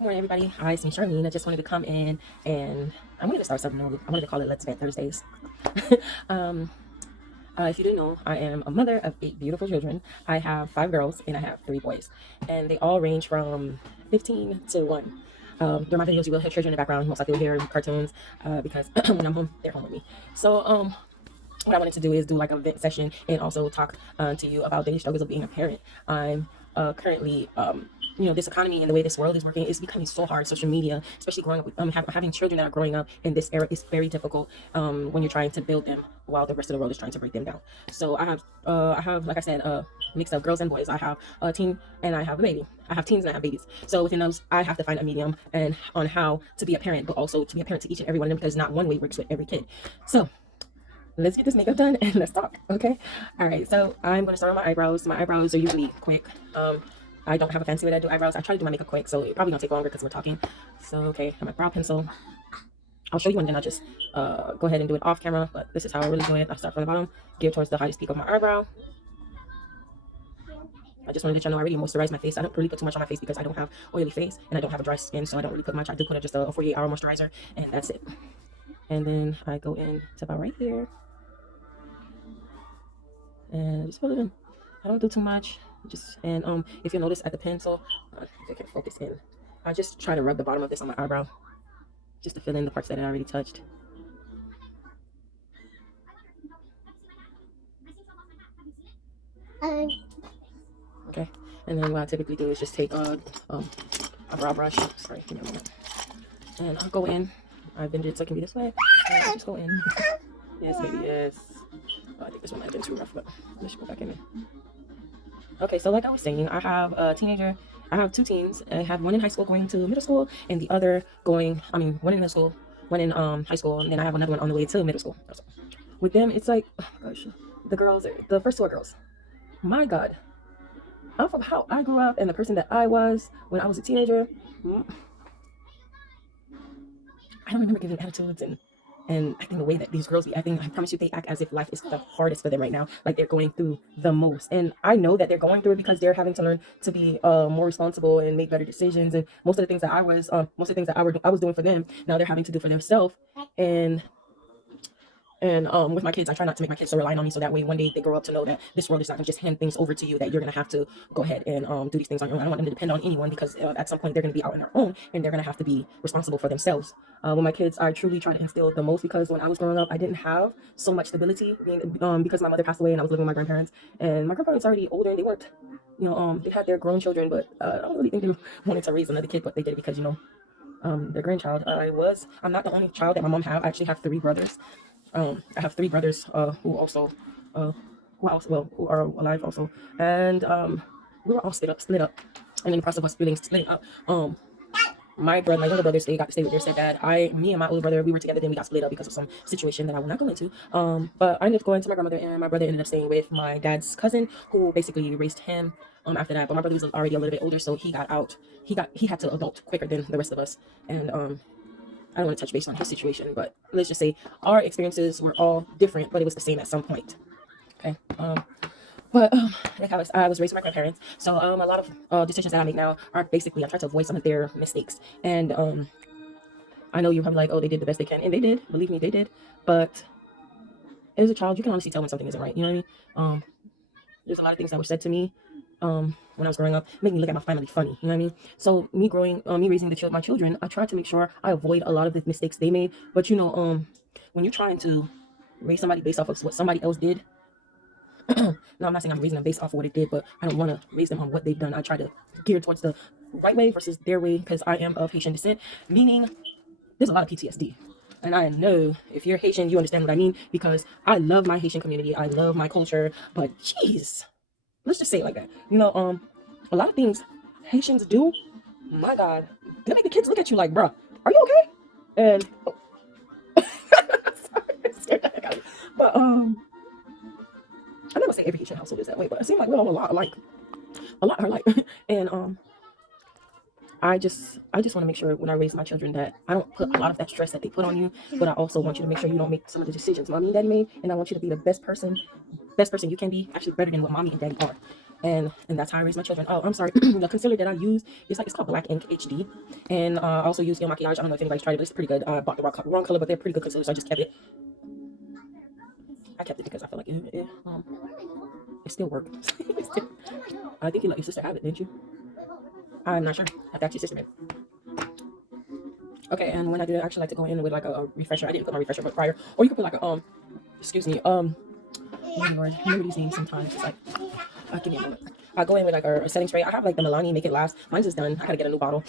Good morning, everybody. Hi, it's me, Charlene. I just wanted to come in and I wanted to start something new. I wanted to call it Let's Vent Thursdays. um, if you didn't know, I am a mother of 8 beautiful children. I have 5 girls and I have 3 boys, and they all range from 15 to 1. During my videos, you will hear children in the background. Most likely, you'll hear cartoons because when I'm home, they're home with me. So, what I wanted to do is do like a vent session and also talk to you about daily struggles of being a parent. I'm currently, this economy and the way this world is working is becoming so hard. Social media, especially growing up with having children that are growing up in this era, is very difficult when you're trying to build them while the rest of the world is trying to break them down. So I have like I said, a mix of girls and boys. I have a teen and I have a baby. I have teens and I have babies. So within those, I have to find a medium and on how to be a parent, but also to be a parent to each and every one of them because not one way works with every kid. So let's get this makeup done and let's talk. Okay. All right, so I'm going to start on my eyebrows. My eyebrows are usually quick. I don't have a fancy way that I do eyebrows. I try to do my makeup quick, so it's probably gonna take longer because we're talking. So okay, I have my brow pencil. I'll show you and then I'll just go ahead and do it off camera, but this is how I really do it. I start from the bottom, gear towards the highest peak of my eyebrow. I just want to let you know I already moisturize my face. I don't really put too much on my face because I don't have oily face and I don't have a dry skin, so I don't really put much. I do put just a 48-hour moisturizer and that's it. And then I go in to about right here and just fill it in. I don't do too much. If you notice at the pencil, if I can focus in, I just try to rub the bottom of this on my eyebrow just to fill in the parts that I already touched. Okay, and then what I typically do is just take a brow brush. Sorry, give me a moment. And I'll go in. I've been so it can be this way. And I'll just go in. Yes, maybe yes. Oh, I think this one might have been too rough, but let's go back in there. Okay, so like I was saying, I have a teenager. I have 2 teens. I have one in high school going to middle school, and the other one in middle school, one in high school, and then I have another one on the way to middle school. With them, it's like, oh gosh, the first 2 are girls. My God, I'm from how I grew up and the person that I was when I was a teenager. I don't remember giving attitudes and acting the way that these girls be acting. I promise you, they act as if life is the hardest for them right now, like they're going through the most. And I know that they're going through it because they're having to learn to be more responsible and make better decisions. And most of the things that I was doing for them, now they're having to do for themselves. And with my kids, I try not to make my kids so reliant on me, so that way one day they grow up to know that this world is not going to just hand things over to you, that you're going to have to go ahead and do these things on your own. I don't want them to depend on anyone because at some point they're going to be out on their own and they're going to have to be responsible for themselves. With my kids, I truly try to instill the most because when I was growing up, I didn't have so much stability because my mother passed away and I was living with my grandparents. And my grandparents already older and they weren't, they had their grown children, but I don't really think they wanted to raise another kid, but they did because, their grandchild. I'm not the only child that my mom have. I actually have 3 brothers. I have 3 brothers who are alive also, and we were all split up, and in the process of us splitting up, my younger brothers, they got to stay with their stepdad. Me and my older brother, we were together, then we got split up because of some situation that I will not go into. But I ended up going to my grandmother, and my brother ended up staying with my dad's cousin, who basically raised him. After that, but my brother was already a little bit older, so he got out. He had to adult quicker than the rest of us, and I don't want to touch base on his situation, but let's just say our experiences were all different, but it was the same at some point. Okay. Like I was raised with my grandparents, so a lot of decisions that I make now are basically I try to avoid some of their mistakes. And I know you have like, oh, they did the best they can, and they did. Believe me, they did. But as a child, you can honestly tell when something isn't right. You know what I mean? There's a lot of things that were said to me when I was growing up, make me look at my family funny. You know what I mean? So me raising my children, I try to make sure I avoid a lot of the mistakes they made. But when you're trying to raise somebody based off of what somebody else did, no, I'm not saying I'm raising them based off of what it did, but I don't want to raise them on what they've done. I try to gear towards the right way versus their way because I am of Haitian descent, meaning there's a lot of PTSD. And I know if you're Haitian, you understand what I mean because I love my Haitian community. I love my culture, but jeez, let's just say it like that. A lot of things Haitians do, my God, they make the kids look at you like, bruh, are you okay? And sorry, it scared the heck out of me. But I never say every Haitian household is that way, but it seems like we're all a lot alike. A lot are alike. And I just want to make sure when I raise my children that I don't put a lot of that stress that they put on you, but I also want you to make sure you don't make some of the decisions mommy and daddy made, and I want you to be the best person you can be, actually better than what mommy and daddy are. and that's how I raise my children. Oh, I'm sorry. The concealer that I use is like, it's called Black Ink HD, and I also use Il Makiage. I don't know if anybody's tried it, but it's pretty good. I bought the wrong color, but they're pretty good concealers, so I just kept it. I kept it because I feel like it still worked. I think you let your sister have it, didn't you? I'm not sure. I thought your sister did. Okay, and when I did, I actually like to go in with like a refresher. I didn't put my refresher but prior, or you could put like a excuse me, oh Lord, remember these names sometimes. It's like, give me a moment. I go in with like a setting spray. I have like the Milani Make It Last. Mine's is done. I gotta get a new bottle.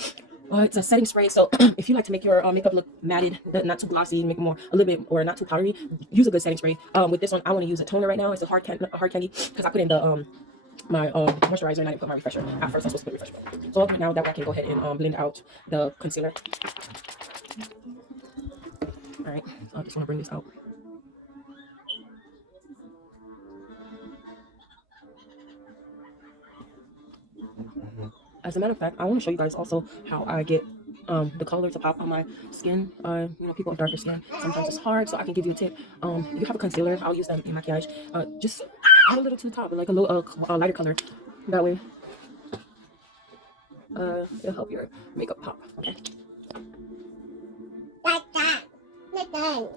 It's a setting spray, so if you like to make your makeup look matted, not too glossy, make it more a little bit, or not too powdery, use a good setting spray. With this one, I want to use a toner right now. It's a hard candy because I put in the my moisturizer and I didn't put my refresher. At first, I was supposed to put refresher. So now that I can go ahead and blend out the concealer. All right, so I just want to bring this out. As a matter of fact, I want to show you guys also how I get the color to pop on my skin. You know, people with darker skin, sometimes it's hard, so I can give you a tip. If you have a concealer, I'll use that in maquillage. Just add a little to the top, like a little lighter color. That way, it'll help your makeup pop. Okay.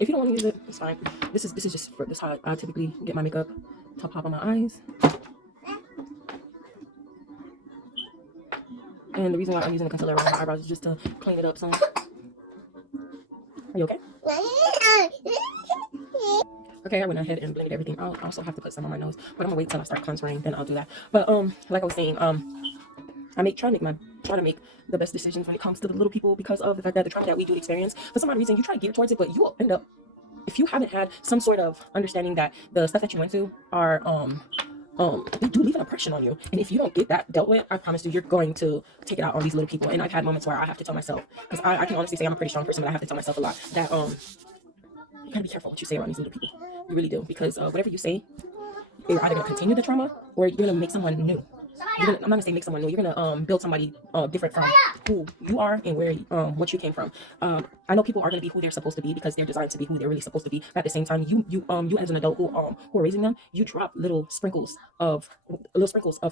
If you don't want to use it, it's fine. This is just for this how I typically get my makeup to pop on my eyes. And the reason why I'm using the concealer around my eyebrows is just to clean it up some. Are you okay? Okay, I went ahead and blended everything out. I also have to put some on my nose, but I'm gonna wait till I start contouring, then I'll do that. But like I was saying, I try to make the best decisions when it comes to the little people because of the fact that the trauma that we do experience. For some odd reason, you try to gear towards it, but you will end up, if you haven't had some sort of understanding that the stuff that you went through are they do leave an impression on you, and if you don't get that dealt with, I promise you, you're going to take it out on these little people. And I've had moments where I have to tell myself, because I can honestly say I'm a pretty strong person, but I have to tell myself a lot that you gotta be careful what you say around these little people. You really do, because whatever you say, you're either gonna continue the trauma or you're gonna make someone new. I'm not gonna say make someone new. You're gonna build somebody different from who you are and where what you came from. I know people are gonna be who they're supposed to be because they're designed to be who they're really supposed to be. But at the same time, you as an adult who are raising them, you drop little sprinkles of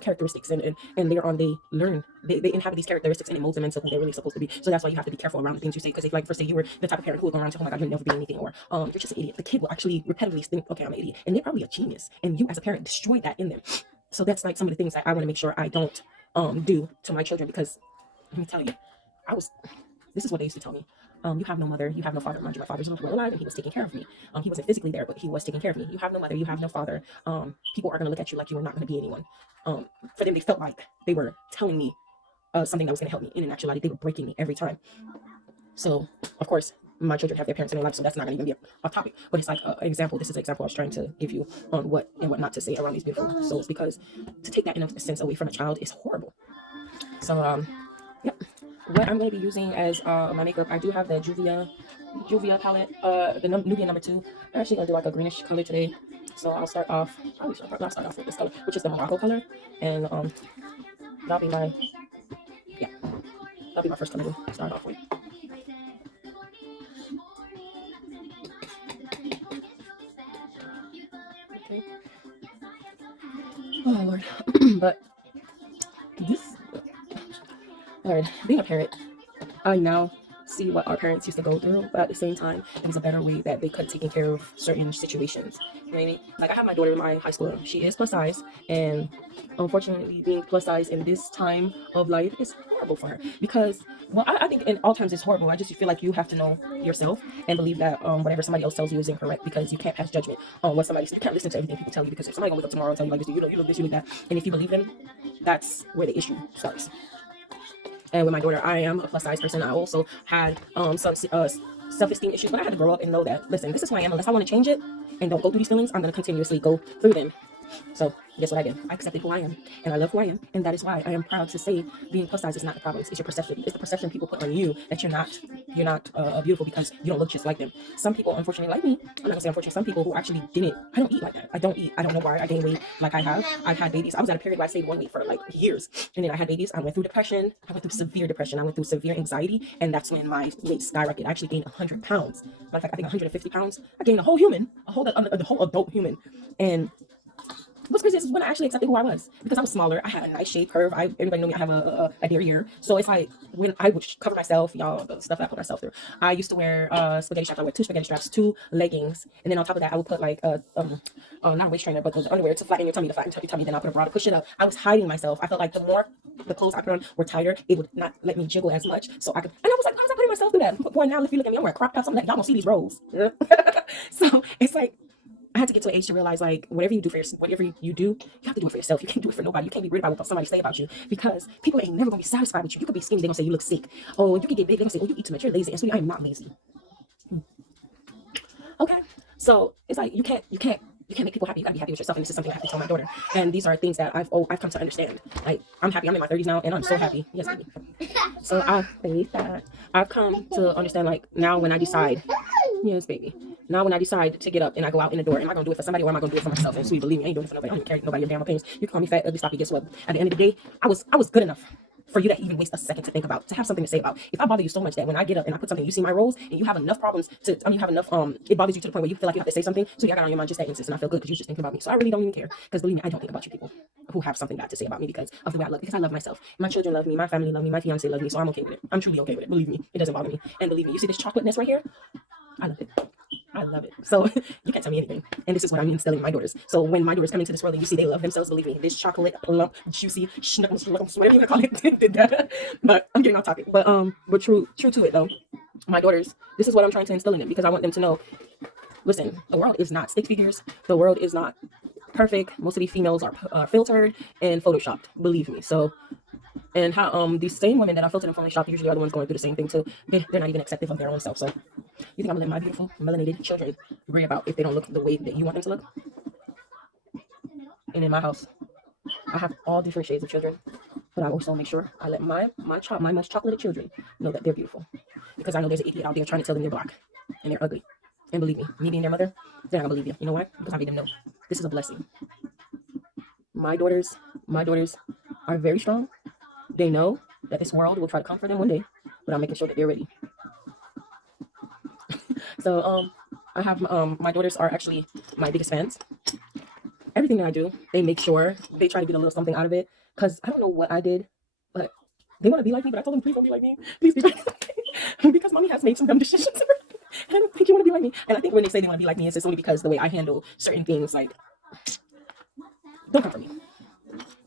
characteristics, and later on they learn they inhabit these characteristics, and it molds them into who they're really supposed to be. So that's why you have to be careful around the things you say, because if, like, for say you were the type of parent who would go around and tell, oh my God, you'll never be anything, or you're just an idiot, the kid will actually repetitively think, okay, I'm an idiot, and they're probably a genius, and you as a parent destroy that in them. So that's like some of the things that I want to make sure I don't do to my children, because let me tell you, this is what they used to tell me. You have no mother, you have no father. Mind you, my father's not alive and he was taking care of me. He wasn't physically there, but he was taking care of me. You have no mother, you have no father. People are going to look at you like you are not going to be anyone. For them, they felt like they were telling me something that was going to help me. And in actuality, they were breaking me every time. So, of course, my children have their parents in their life, so that's not going to even be a topic. But it's like an example. This is an example I was trying to give you on what and what not to say around these beautiful souls, because to take that in a sense away from a child is horrible. So, yep. What I'm going to be using as my makeup, I do have the Juvia palette, the Nubian number 2. I'm actually going to do like a greenish color today. So I'll start off with this color, which is the Morocco color, and that'll be my first color to start off with. Okay. Oh Lord, but Lord, being a parent, I now see what our parents used to go through, but at the same time, it was a better way that they could have taken care of certain situations. You know what I mean? Like, I have my daughter in my high school. She is plus size, and unfortunately, being plus size in this time of life is horrible for her, because, well, I think in all times it's horrible. I just feel like you have to know yourself and believe that whatever somebody else tells you is incorrect, because you can't pass judgment on what somebody. You can't listen to everything people tell you, because if somebody gonna wake up tomorrow and tell you like this, you look this, you look that, and if you believe them, that's where the issue starts. And with my daughter, I am a plus size person. I also had some self-esteem issues, but I had to grow up and know that, listen, this is who I am. Unless I want to change it and don't go through these feelings, I'm going to continuously go through them. So guess what I did? I accepted who I am, and I love who I am, and that is why I am proud to say being plus size is not the problem. It's your perception. It's the perception people put on you that you're not beautiful because you don't look just like them. Some people, unfortunately, like me, I'm not gonna say unfortunately, some people who actually didn't. I don't eat like that. I don't eat. I don't know why I gained weight like I have. I've had babies. I was at a period where I stayed 1 week for like years, and then I had babies. I went through depression. I went through severe depression. I went through severe anxiety, and that's when my weight skyrocketed. I actually gained 100 pounds. Matter of fact, I think 150 pounds. I gained a whole human, the whole adult human, and what's crazy is when I actually accepted who I was, because I was smaller. I had a nice shape, curve. Everybody know me. I have a derriere. So it's like when I would cover myself, y'all, the stuff that I put myself through. I used to wear spaghetti straps. I wear two spaghetti straps, two leggings, and then on top of that, I would put like not a waist trainer, but the underwear to flatten your tummy, to flatten your tummy. Then I put a bra to push it up. I was hiding myself. I felt like the more the clothes I put on were tighter, it would not let me jiggle as much. So I could, and I was like, how was I putting myself through that? Boy, now if you look at me, I'm wearing crop tops. I'm like, y'all don't see these rolls. So it's like I had to get to an age to realize, like, whatever you do for yourself, whatever you do, you have to do it for yourself. You can't do it for nobody. You can't be worried about what somebody say about you, because people ain't never gonna be satisfied with you. You could be skinny, they're gonna say you look sick. Oh, you can get big, they're gonna say, oh, you eat too much, you're lazy. And so I am not lazy. Okay, so it's like you can't make people happy. You gotta be happy with yourself, and this is something I have to tell my daughter. And these are things that I've come to understand. Like, I'm happy. I'm in my 30s now, and I'm so happy. Yes, baby. So I've come to understand, like, now when I decide, yes, baby. Now when I decide to get up and I go out in the door, am I gonna do it for somebody, or am I gonna do it for myself? And sweet, believe me, I ain't doing it for nobody. I don't even care nobody your damn opinions. You can call me fat, ugly, sloppy. Guess what? At the end of the day, I was good enough for you to even waste a second to think about, to have something to say about. If I bother you so much that when I get up and I put something, you see my roles, and you have enough problems to, you have enough, it bothers you to the point where you feel like you have to say something, so you got it on your mind just that instant, and I feel good because you just thinking about me. So I really don't even care, because believe me, I don't think about you people who have something bad to say about me because of the way I look, because I love myself. My children love me, my family love me, my fiance loves me, so I'm okay with it. I'm truly okay with it. Believe me, it doesn't bother me. And believe me, you see this chocolateness right here? I love it. I love it. So you can't tell me anything. And this is what I'm instilling in my daughters. So when my daughters come into this world and you see they love themselves, believe me, this chocolate plump, juicy, whatever you want to call it, did that. But I'm getting off topic. But true to it though. My daughters, this is what I'm trying to instill in them, because I want them to know, listen, the world is not stick figures. The world is not perfect. Most of these females are filtered and photoshopped. Believe me. So, and how these same women that are filtered and photoshopped usually are the ones going through the same thing too. They're not even accepting of their own self. So you think I'm gonna let my beautiful melanated children worry about if they don't look the way that you want them to look? And in my house, I have all different shades of children, but I also make sure I let my most chocolated children know that they're beautiful, because I know there's an idiot out there trying to tell them they're black and they're ugly. And believe me being their mother, they're not gonna believe you. You know why? Because I made them know this is a blessing. My daughters are very strong. They know that this world will try to come for them one day, but I'm making sure that they're ready. So I have my daughters are actually my biggest fans. Everything that I do, they make sure they try to get a little something out of it. Because I don't know what I did, but they want to be like me. But I told them, please don't be like me. Please be like me. Because mommy has made some dumb decisions. And I don't think you want to be like me. And I think when they say they want to be like me, it's just only because the way I handle certain things, like, don't come for me.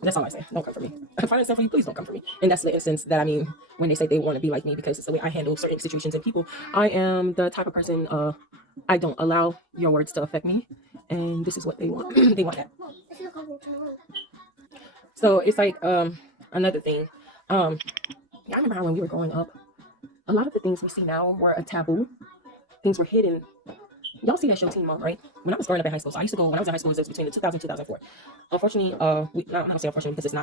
That's all I say. Don't come for me. If I understand for you, please don't come for me. And that's the instance that I mean when they say they want to be like me, because it's the way I handle certain situations and people. I am the type of person, I don't allow your words to affect me. And this is what they want. They want that. So it's like another thing. Yeah, I remember how when we were growing up, a lot of the things we see now were a taboo. Things were hidden. Y'all see that show Teen Mom, right? When I was growing up in high school, so I used to go when I was in high school. It was between the 2000 and 2004. Unfortunately, I'm not saying unfortunately because it's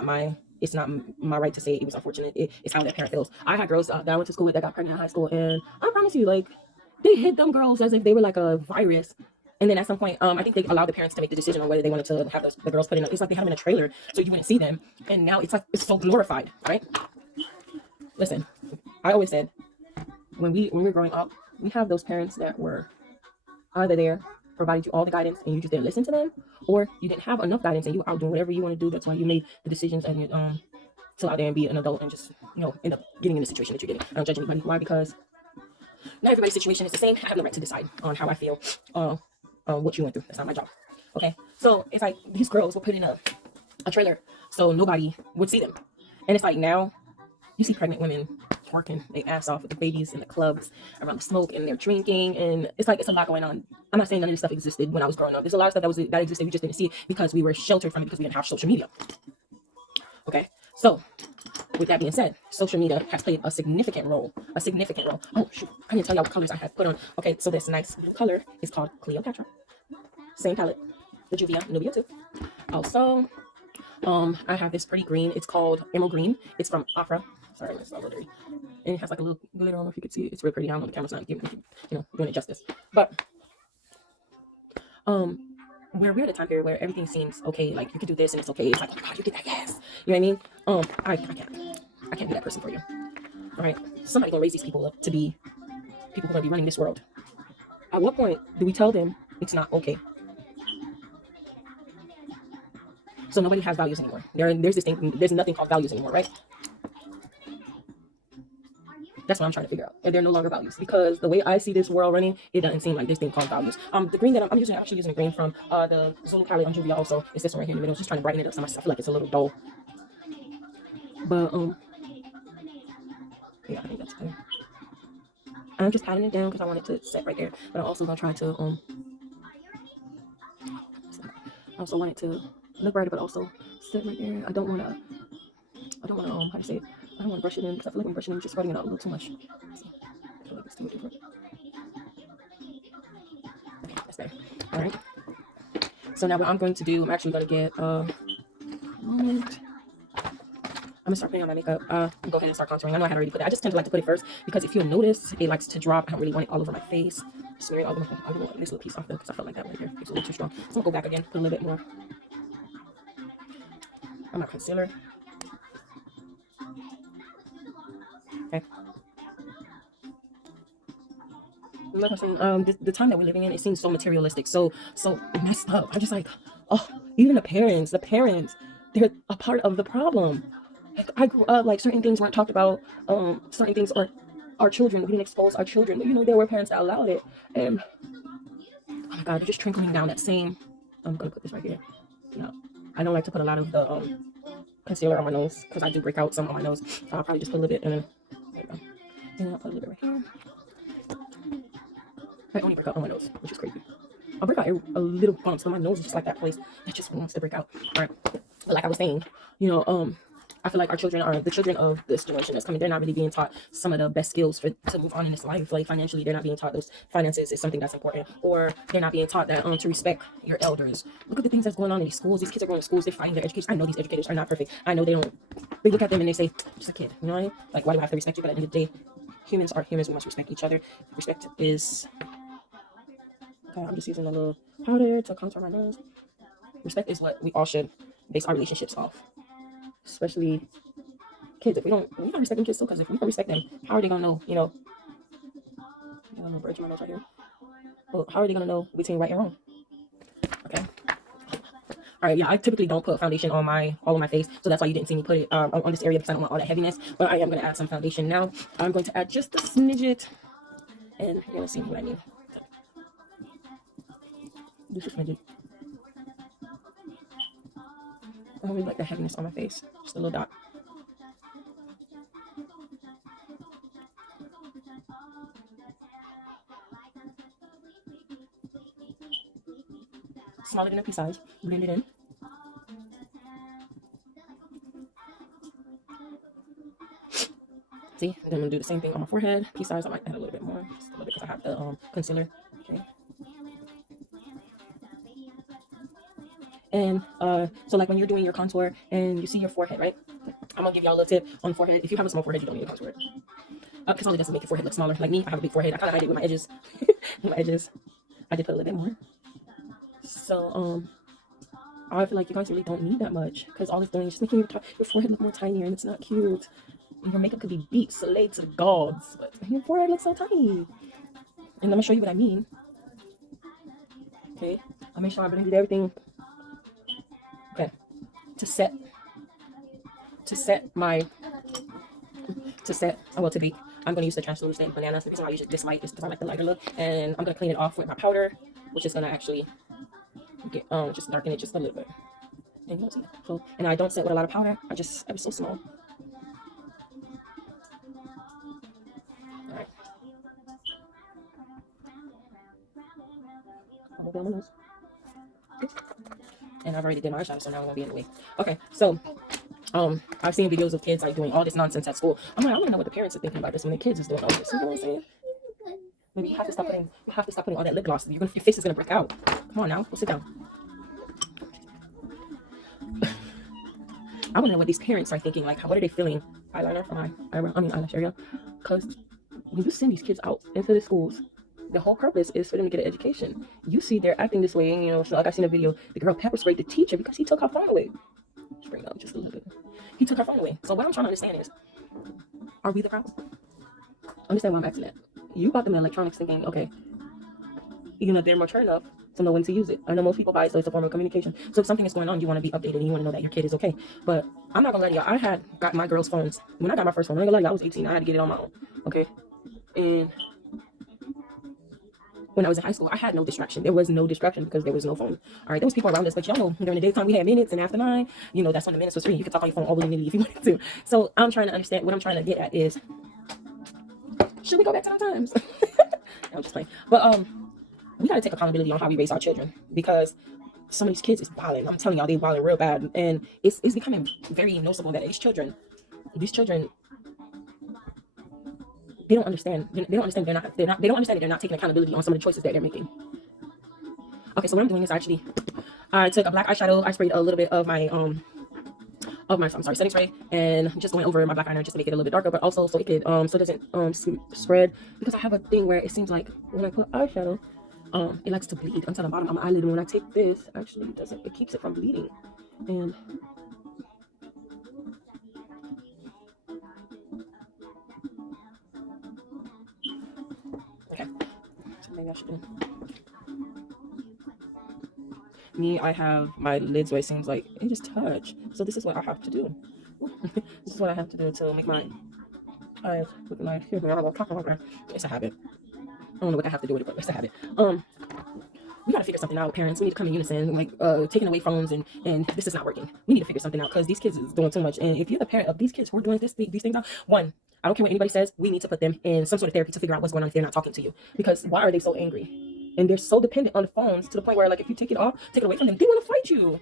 not my right to say it was unfortunate. It's how that parent feels. I had girls that I went to school with that got pregnant in high school, and I promise you, like, they hid them girls as if they were like a virus. And then at some point, I think they allowed the parents to make the decision on whether they wanted to have the girls put in. It's like they had them in a trailer, so you wouldn't see them. And now it's like it's so glorified, right? Listen, I always said when we were growing up, we have those parents that were either there, provided you all the guidance, and you just didn't listen to them, or you didn't have enough guidance and you were out doing whatever you want to do. That's why you made the decisions and you to out there and be an adult and just end up getting in the situation that you're getting. I don't judge anybody. Why? Because not everybody's situation is the same. I have no right to decide on how I feel, what you went through. That's not my job. Okay, so it's like these girls were put in a trailer so nobody would see them, and it's like now you see pregnant women working their ass off with the babies in the clubs around the smoke, and they're drinking, and it's like it's a lot going on. I'm not saying none of this stuff existed when I was growing up. There's a lot of stuff that existed. We just didn't see it because we were sheltered from it because we didn't have social media. Okay, so with that being said, social media has played a significant role. Oh shoot, I didn't tell y'all what colors I had put on. Okay, so this nice blue color is called Cleopatra. Same palette, the Juvia Nubia too. Also, I have this pretty green. It's called Emerald Green. It's from Afra. Sorry, it's a little dirty. And it has like a little glitter. I don't know if you can see it. It's real pretty. I don't know, the camera's not giving doing it justice. But we're at a time period where everything seems okay. Like you can do this and it's okay. It's like, oh my god, you did that, yes. You know what I mean? I can't be that person for you. All right, somebody gonna raise these people up to be people who are gonna be running this world. At what point do we tell them it's not okay? So nobody has values anymore. There's nothing called values anymore, right? That's what I'm trying to figure out. And they're no longer values because the way I see this world running, it doesn't seem like this thing called values. The green that I'm using, I'm actually using the green from the Zulu Cali on Juvia. Also, it's this one right here in the middle. Just trying to brighten it up. So I feel like it's a little dull, but yeah, I think that's good. I'm just patting it down because I want it to set right there. But I'm also gonna try to I also want it to look brighter, but also sit right there. I don't wanna how to say it. I don't want to brush it in because I feel like when brushing in, just spreading it out a little too much. I feel like it's too different. Okay, that's there. All right. So now what I'm going to do, I'm actually going to get moment. I'm gonna start putting on my makeup. Go ahead and start contouring. I know I had already put it. I just tend to like to put it first because if you'll notice, it likes to drop. I don't really want it all over my face. Smearing all over my face. I don't want this little piece off though because I felt like that right here. It's a little too strong. So I'm gonna go back again, put a little bit more. I'm not concealer. Okay. The time that we're living in, it seems so materialistic, so messed up. I'm just like, oh, even the parents, they're a part of the problem. Like, I grew up like certain things weren't talked about, certain things are our children. We didn't expose our children, but there were parents that allowed it, and oh my God, they're just trickling down that same. I'm gonna put this right here. Yeah, I don't like to put a lot of the concealer on my nose because I do break out some on my nose. So I'll probably just put a little bit, and then there you go. And then I'll put a little bit right here. I only break out on my nose, which is crazy. I'll break out a little bumps, but my nose is just like that place that just wants to break out. All right. But like I was saying, I feel like our children are the children of this generation that's coming. They're not really being taught some of the best skills to move on in this life. Like financially, they're not being taught those finances is something that's important, or they're not being taught that to respect your elders. Look at the things that's going on in these schools. These kids are going to schools. They're fighting their education. I know these educators are not perfect. I know they don't. They look at them and they say, "Just a kid." You know what I mean? Like, why do I have to respect you? But at the end of the day, humans are humans. We must respect each other. Respect is. Okay, I'm just using a little powder to contour my nose. Respect is what we all should base our relationships off, especially kids. If we gotta respect them kids too, because if we don't respect them, how are they gonna know? A little bridge in my nose right here. Well, how are they gonna know between right and wrong? Okay. All right, yeah, I typically don't put foundation on all of my face, so that's why you didn't see me put it on this area because I don't want all that heaviness. But I am gonna add some foundation now. I'm going to add just a smidget, and you're gonna see what I mean. Just a smidget. I don't really like the heaviness on my face. Just a little dot. Smaller than a pea size. Blend it in. See, then I'm gonna do the same thing on my forehead. Pea size, I might add a little bit more, just a little bit because I have the concealer. Okay. And so like when you're doing your contour and you see your forehead, right? I'm gonna give y'all a little tip on forehead. If you have a small forehead, you don't need a contour. Because all it does is make your forehead look smaller. Like me, I have a big forehead. I kind of hide it with my edges. My edges, I did put a little bit more. So I feel like you guys really don't need that much because all it's doing is just making your forehead look more tinier, and it's not cute. Your makeup could be beat, slayed to the gods, but your forehead looks so tiny. And I'm gonna show you what I mean. Okay, I'll make sure I blended everything. Okay, to set to bake, I'm going to use the translucent bananas. The reason why I use this light is because I like the lighter look, and I'm going to clean it off with my powder, which is going to actually get just darken it just a little bit. And you don't see that. So, and I don't set with a lot of powder. I just so small. All right. I'm gonna go on my nose. And I've already did my eyeshadow, so now I'm gonna be in the way. Okay, so I've seen videos of kids like doing all this nonsense at school. I'm like, I want to know what the parents are thinking about this when the kids is doing all this. You know what I'm saying? Maybe you have to stop putting all that lip gloss. Your face is gonna break out. Come on now, go sit down. I want to know what these parents are thinking. Like, what are they feeling? Eyeliner for my eyelash area. Because when you send these kids out into the schools, the whole purpose is for them to get an education. You see, they're acting this way, and so like I seen a video, the girl pepper sprayed the teacher because he took her phone away. Just bring it up just a little bit. He took her phone away. So what I'm trying to understand is, are we the problem? Understand why I'm asking that. You bought them electronics thinking, okay, they're mature enough to know when to use it. I know most people buy it, so it's a form of communication. So if something is going on, you want to be updated and you want to know that your kid is okay. But I'm not gonna lie to y'all, I had got my girls' phones when I got my first phone. I'm not gonna lie, I was 18. I had to get it on my own. Okay, and when I was in high school, I had no distraction. There was no distraction because there was no phone. All right, there was people around us, but y'all know during the daytime we had minutes, and after 9, that's when the minutes was free. You could talk on your phone all willy-nilly if you wanted to. So I'm trying to understand. What I'm trying to get at is, should we go back to those times? I'm just playing. But we got to take accountability on how we raise our children, because some of these kids is wilding. I'm telling y'all, they wilding real bad, and it's becoming very noticeable that these children, they don't understand. They don't understand. They don't understand that they're not taking accountability on some of the choices that they're making. Okay, so what I'm doing is actually, I took a black eyeshadow. I sprayed a little bit of my setting spray, and just going over my black eyeliner just to make it a little bit darker, but also so it could so it doesn't spread, because I have a thing where it seems like when I put eyeshadow, it likes to bleed onto the bottom of my eyelid, and when I take this, actually it keeps it from bleeding. And okay, so maybe I should me, I have my lids where it seems like it just touch. So this is what I have to do. This is what I have to do to make my eyes look nice. Excuse me, I don't know what I'm talking about. It's a habit. I don't know what I have to do with it, but it's a habit. We gotta figure something out, parents. We need to come in unison, like taking away phones, and this is not working. We need to figure something out, because these kids is doing too much. And if you're the parent of these kids who are doing these things out, one, I don't care what anybody says, we need to put them in some sort of therapy to figure out what's going on if they're not talking to you. Because why are they so angry? And they're so dependent on the phones to the point where, like, if you take it away from them, they want to fight you.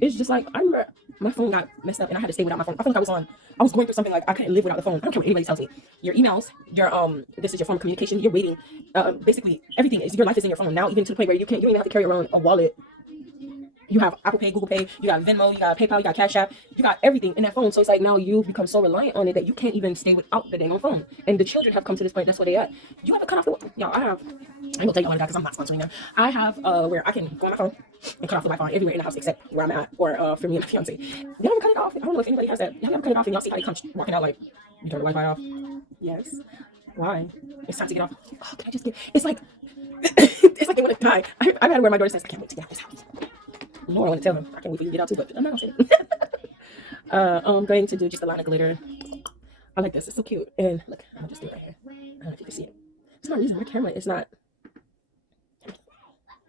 It's just like, I remember my phone got messed up and I had to stay without my phone. I feel like I was going through something, like I couldn't live without the phone. I don't care what anybody tells me. Your emails, this is your form of communication. You're waiting. Basically everything is, your life is in your phone now, even to the point where you don't even have to carry around a wallet. You have Apple Pay, Google Pay, you got Venmo, you got PayPal, you got Cash App, you got everything in that phone. So it's like now you've become so reliant on it that you can't even stay without the dang on phone. And the children have come to this point. That's where they at. You have to cut off the, y'all. I ain't gonna tell you all that because I'm not sponsoring them. I have where I can go on my phone and cut off the Wi-Fi everywhere in the house except where I'm at, or for me and my fiance. You ever cut it off? I don't know if anybody has that. You ever cut it off and y'all see how he comes walking out like, you turn the Wi-Fi off? Yes. Why? It's time to get off. Oh, can I just get? It's like it's like they want to die. I've had where my daughter says, I can't wait to get out of this house. Lord, I want to tell him. I can't wait for you to get out too, but I'm not saying. I'm going to do just a line of glitter. I like this. It's so cute. And look, I'll just do it right here. I don't know if you can see it. For some reason, my camera is not.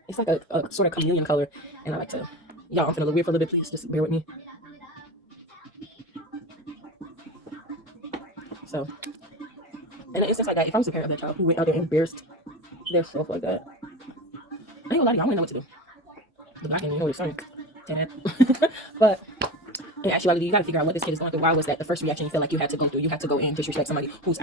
It's like a sort of chameleon color, and I like to. Y'all, I'm feeling a little weird for a little bit. Please just bear with me. So, and it's just like that. If I was a parent of that child who went out there and embarrassed their self like that, I ain't gonna lie to you. I wouldn't know what to do. But I can't even know what it's saying. But in actuality, you got to figure out what this kid is going through. Why was that the first reaction you feel like you had to go through? You had to go in disrespect somebody who's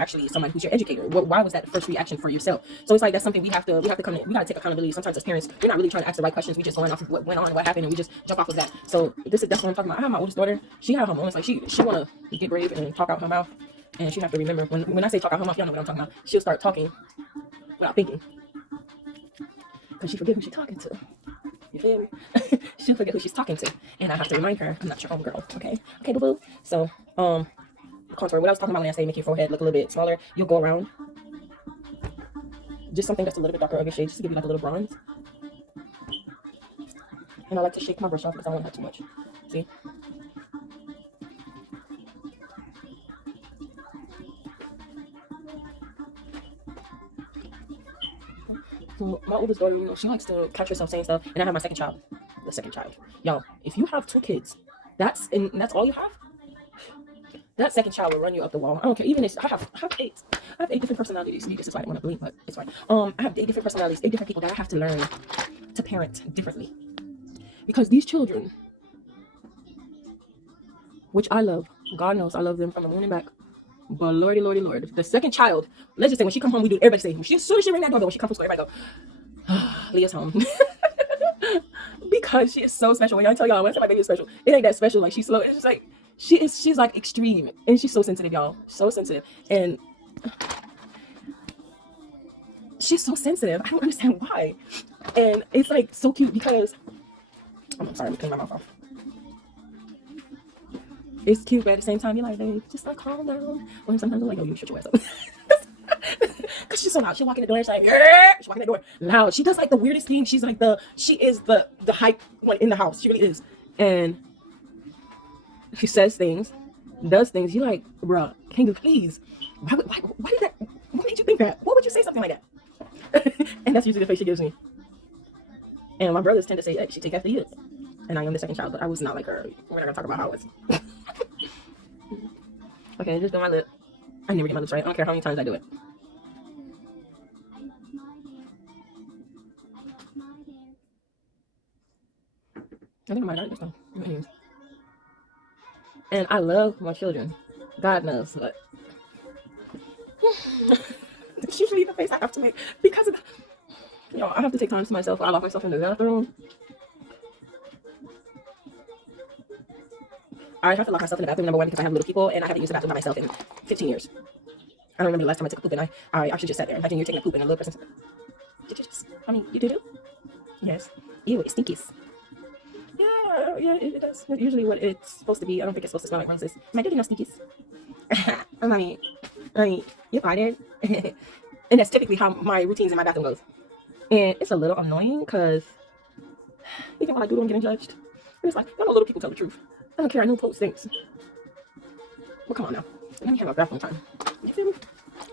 your educator. Why was that the first reaction for yourself? So it's like that's something we have to come in. We got to take accountability. Sometimes as parents, we're not really trying to ask the right questions. We just going off of what went on, what happened, and we just jump off of that. So that's what I'm talking about. I have my oldest daughter. She had her moments, like she want to get brave and talk out her mouth, and she have to remember when I say talk out her mouth, y'all know what I'm talking about. She'll start talking without thinking, because she forget who she's talking to. You feel me? She'll forget who she's talking to. And I have to remind her, I'm not your own girl. Okay? Okay, boo-boo? So, contour. What I was talking about when I say make your forehead look a little bit smaller, you'll go around. Just something that's a little bit darker of your shade, just to give you like a little bronze. And I like to shake my brush off because I don't want to have too much. See? So my oldest daughter, she likes to catch herself saying stuff, and I have my second child. The second child. Y'all, if you have 2 kids, that's all you have, that second child will run you up the wall. I don't care. Even if I have 8. I have 8 different personalities. This is why I want to blink, but it's fine. I have 8 different personalities, 8 different people that I have to learn to parent differently. Because these children, which I love, God knows I love them from the moon and back. But lordy, the second child, let's just say when she come home, we do everybody say, as soon as she ring that doorbell, when she comes from school, everybody go, Leah's home. Because she is so special. When I tell y'all, when I say my baby is special, it ain't that special. Like, she's slow. It's just like, she's like extreme. And she's so sensitive, y'all. So sensitive. And she's so sensitive. I don't understand why. And it's like so cute because, I'm sorry, I'm cleaning my mouth off. It's cute, but at the same time, you're like, babe, just like calm down. When sometimes I'm like, oh, you shut your ass up. Because she's so loud. She'll walk in the door and she's like, yeah. She'll walk in the door loud. She does like the weirdest thing. She's like she is the hype one in the house. She really is. And she says things, does things. You're like, bruh, can you please? Why did that? What made you think that? What would you say something like that? And that's usually the face she gives me. And my brothers tend to say, hey, she take after you. And I am the second child, but I was not like her. We're not gonna talk about how I was. Okay, just do my lip. I never get my lips right. I don't care how many times I do it. I think I might have this one. And I love my children. God knows, but it's usually the face I have to make because of I have to take time to myself. I lock myself in the bathroom. I have to lock myself in the bathroom, number one, because I have little people and I haven't used the bathroom by myself in 15 years. I don't remember the last time I took a poop and I actually just sat there. Imagine you're taking a poop and a little person said, did you just, I mean, you do? Yes. Ew, it stinkies. Yeah, it does. That's usually what it's supposed to be. I don't think it's supposed to smell like roses. Am I doing no stinkies? I mean, you're fired. And that's typically how my routines in my bathroom goes. And it's a little annoying because even when I do them getting judged, it's like, y'all know little people tell the truth. I don't care, I know post things. Well, come on now. Let me have a bathroom time. You feel me?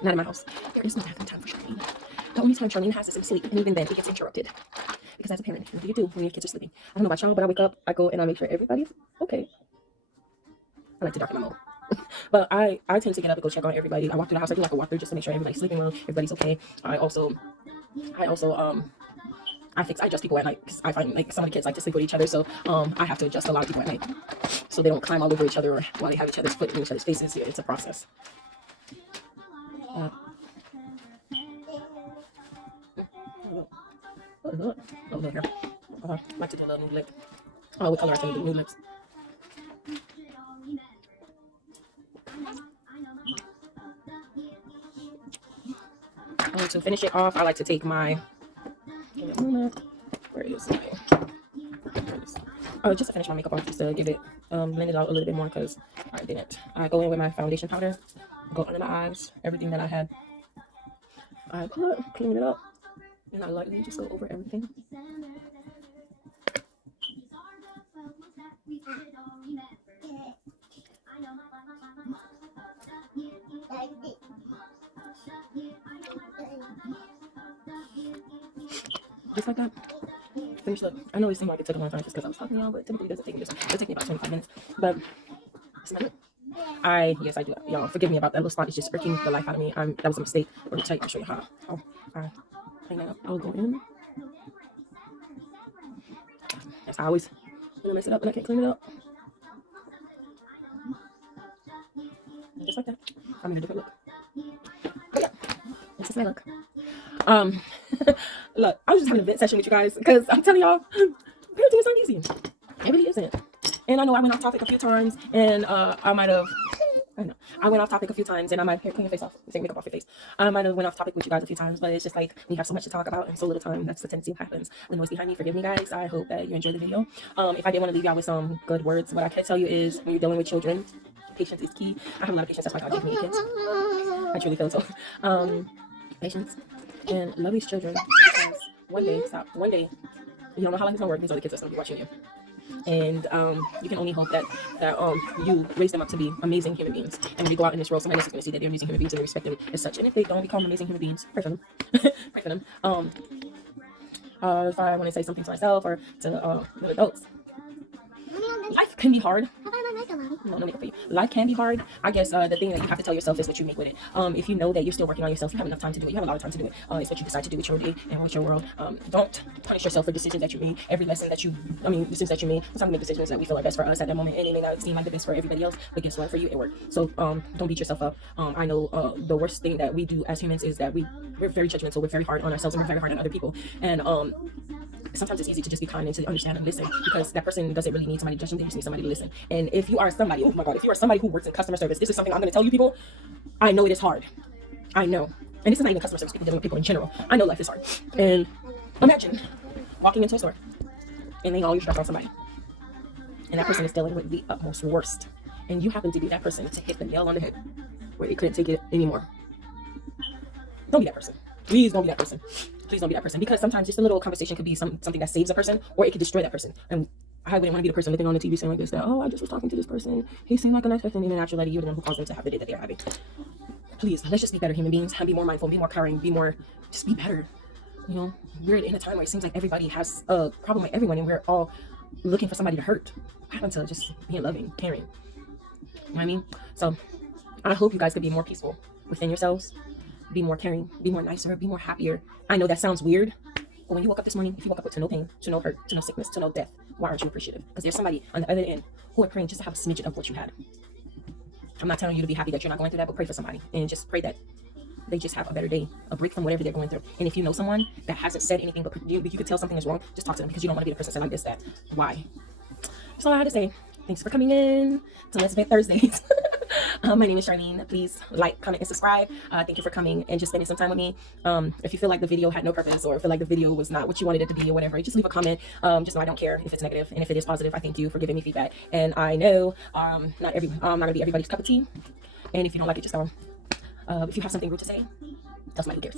Not in my house. There is no bathroom time for Charlene. The only time Charlene has is in sleep, and even then it gets interrupted. Because as a parent, what do you do when your kids are sleeping? I don't know about y'all, but I wake up, I go and I make sure everybody's okay. I like to darken my mode. But I tend to get up and go check on everybody. I walk through the house, I do like a walk through just to make sure everybody's sleeping well, everybody's okay. I adjust people at night because I find like some of the kids like to sleep with each other, so I have to adjust a lot of people at night so they don't climb all over each other or while they have each other's foot in each other's faces. Yeah, it's a process. Look here. I like to do a little nude lip. Oh, what color I can do nude lips? To finish it off, I like to take my. Where is my? Oh, just to finish my makeup off, just to give it blend it out a little bit more because I didn't. I go in with my foundation powder, go under my eyes, everything that I had. I clean it up, and I lightly just go over everything. Just like that. Finish up. I know it seemed like it took a long time just because I was talking to y'all, but typically it doesn't take me just. It'll take me about 25 minutes. But smell it. Yes, I do. Y'all forgive me about that little spot. It's just irking the life out of me. That was a mistake. Let me tell you. I'll show you how. I'll go in. As I always when I mess it up and I can't clean it up. Just like that. I'm in a different look. But yeah, this is my look. Look, I was just having a vent session with you guys because I'm telling y'all, parenting is not easy. It really isn't. And I know I went off topic a few times, and I went off topic a few times, and I might clean your face off, take makeup off your face. I might have went off topic with you guys a few times, but it's just like we have so much to talk about and so little time. That's the tendency of what happens. The noise behind me, forgive me, guys. I hope that you enjoyed the video. If I did want to leave y'all with some good words, what I can tell you is when you're dealing with children, patience is key. I have a lot of patience. That's why God gave me kids. I truly feel so. Patience and love these children. Because one day, you don't know how life is gonna work. These other kids are gonna be watching you. And you can only hope that you raise them up to be amazing human beings. And when you go out in this world, somebody else is going to see that they're amazing human beings and they respect them as such. And if they don't become amazing human beings, pray for them. Pray for them. If I want to say something to myself or to adults, life can be hard. No makeup for you. Life can be hard. I guess the thing that you have to tell yourself is what you make with it. If you know that you're still working on yourself, you have enough time to do it. You have a lot of time to do it. It's what you decide to do with your day and with your world. Don't punish yourself for decisions that you made. Every lesson that decisions that you made. Sometimes we make decisions that we feel are best for us at that moment, and it may not seem like the best for everybody else. But guess what? For you, it worked. So don't beat yourself up. I know the worst thing that we do as humans is that we're very judgmental. We're very hard on ourselves and we're very hard on other people. And sometimes it's easy to just be kind and to understand and listen because that person doesn't really need somebody to judge them, they just need somebody to listen. And if you are somebody, oh my God, if you are somebody who works in customer service, this is something I'm going to tell you people. I know it is hard. I know. And this is not even customer service, people dealing with people in general. I know life is hard. And imagine walking into a store and laying all your stress on somebody. And that person is dealing with the utmost worst. And you happen to be that person to hit the nail on the head where they couldn't take it anymore. don't be that person. Please don't be that person. Please don't be that person, because sometimes just a little conversation could be something that saves a person, or it could destroy that person. And I wouldn't want to be the person looking on the TV saying like this, that, oh, I just was talking to this person, he seemed like a nice person, and in actuality you're the one who caused them to have the day that they're having. Please, let's just be better human beings and be more mindful, be more caring, just be better. You know, we're in a time where it seems like everybody has a problem with everyone, and we're all looking for somebody to hurt. What happened to just being loving, caring? You know what I mean? So I hope you guys could be more peaceful within yourselves, be more caring, be more nicer, be more happier. I know that sounds weird, but when you woke up this morning, if you woke up to no pain, to no hurt, to no sickness, to no death, why aren't you appreciative? Because there's somebody on the other end who are praying just to have a smidget of what you had. I'm not telling you to be happy that you're not going through that, but pray for somebody and just pray that they just have a better day, a break from whatever they're going through. And if you know someone that hasn't said anything, but you could tell something is wrong, just talk to them, because you don't want to be the person saying like this, that. Why? That's all I had to say. Thanks for coming in to Let's Vent Thursdays. My name is Charlene. Please like, comment, and subscribe. Thank you for coming and just spending some time with me. If you feel like the video had no purpose, or feel like the video was not what you wanted it to be, or whatever, just leave a comment. Just know I don't care if it's negative, and if it is positive, I thank you for giving me feedback. And I know not gonna be everybody's cup of tea. And if you don't like it, just if you have something rude to say, that's my who cares.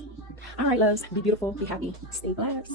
All right, loves, be beautiful, be happy, stay blessed.